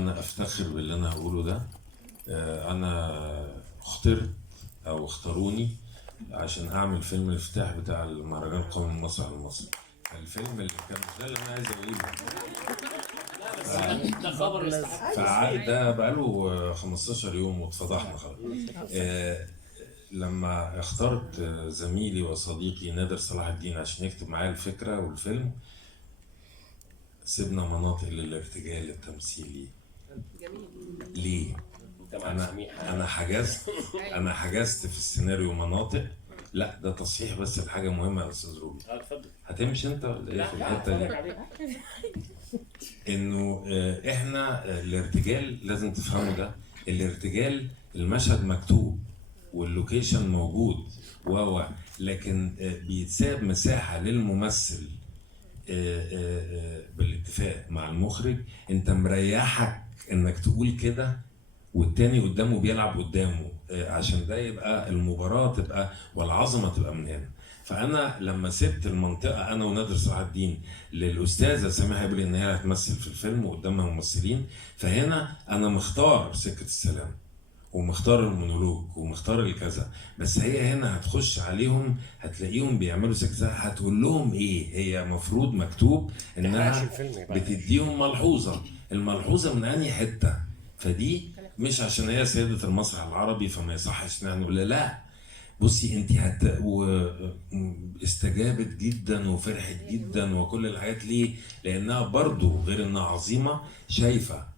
انا افتخر باللي انا هقوله ده. انا اخترت او اختاروني عشان اعمل فيلم الافتتاح بتاع المهرجان القومي المصري على مصر. الفيلم اللي كان مش ده اللي انا عايز اقوله. ده خبر يستحق. فقعد ده بقاله 15 يوم واتفضحنا خلاص. لما اخترت زميلي وصديقي نادر صلاح الدين عشان يكتب معايا الفكره والفيلم، سيبنا مناطق للارتجال التمثيلي. جميل. ليه؟ انا حجزت في السيناريو مناطق. لا ده تصحيح بس الحاجه مهمه يا استاذ روبي. اتفضل. هتمشي انت ولا ايه في الحته دي؟ انه احنا الارتجال لازم تفهموا ده. الارتجال المشهد مكتوب واللوكيشن موجود لكن بيتساب مساحه للممثل بالاتفاق مع المخرج. انت مريحك انك تقول كده والتاني قدامه بيلعب قدامه عشان ده يبقى المباراه تبقى والعظمه تبقى من هنا. فانا لما سبت المنطقه انا ونادر صلاح الدين للاستاذه سميحه يقول ان هي هتمثل في الفيلم وقدامنا ممثلين، فهنا انا مختار سكه السلام ومختار المونولوج ومختار الكذا. بس هي هنا هتخش عليهم هتلاقيهم بيعملوا سكه، هتقول لهم ايه؟ هي مفروض مكتوب انها بتديهم ملحوظه. الملحوظه من انهي حته؟ فدي مش عشان هي سيده المسرح العربي فما يصحش ان احنا نقول لا. بصي انت استجابت جدا وفرحت جدا وكل الحاجات. ليه؟ لانها برضو غير انها عظيمه شايفه